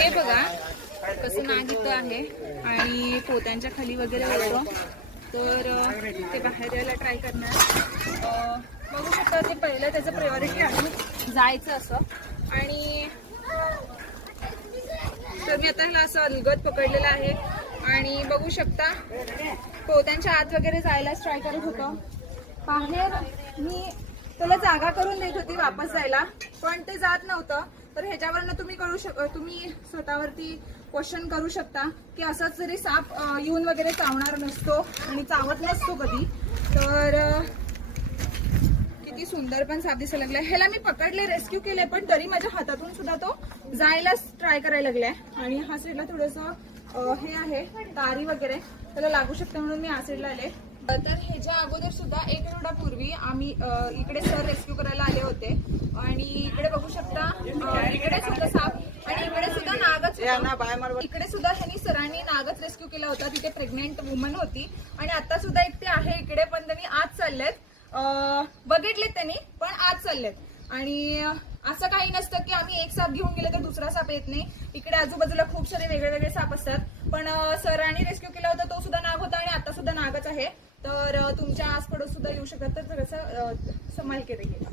हे बघा कसं नाग इथं आहे आणि पोत्यांच्या खाली वगैरे होतं, तर ते बाहेर यायला ट्राय करणार. बघू शकता ते पहिलं त्याचं प्रायोरिटी आहे जायचं असं. आणि तर मी आता ह्याला असं अलगद पकडलेलं आहे आणि बघू शकता पोत्यांच्या आत वगैरे जायलाच ट्राय करत होतो. बाहेर मी त्याला जागा करून देत होती वापस जायला, पण ते जात नव्हतं. तर ह्याच्यावरनं तुम्ही स्वतःवरती क्वेश्चन करू शकता की असंच जरी साप येऊन वगैरे चावणार नसतो आणि चावत नसतो कधी, तर किती सुंदर पण साप दिसायला लागलाय. ह्याला मी पकडले, रेस्क्यू केले, पण तरी माझ्या हातातून सुद्धा तो जायलाच ट्राय करायला लागलाय. आणि हा साईडला थोडंसं हे आहे तारी वगैरे, त्याला लागू शकते म्हणून मी या साईडला आले. तर ह्याच्या अगोदर सुद्धा 1 आठवड्यापूर्वी आम्ही इकडे सर रेस्क्यू करायला आले होते आणि इकडे बघू शकता इकडे सुद्धा साप आणि इकडे सुद्धा नागच. इकडे सुद्धा ह्यांनी सरांनी नागच रेस्क्यू केला होता. तिथे प्रेग्नेंट वुमन होती आणि आता सुद्धा एकटे आहे इकडे, पण त्यांनी आत चाललेत. बघितलेत त्यांनी, पण आत चाललेत. आणि असं काही नसतं की आम्ही एक साप घेऊन गेले तर दुसरा साप येत नाही. इकडे आजूबाजूला खूप सारे वेगळे वेगळे साप असतात, पण सरांनी रेस्क्यू केला होता तो सुद्धा नाग होता आणि आता सुद्धा नागच आहे. तर तुमच्या आसपास सुद्धा येऊ शकतात, तर थोडंसं संभाल के रहिएगा.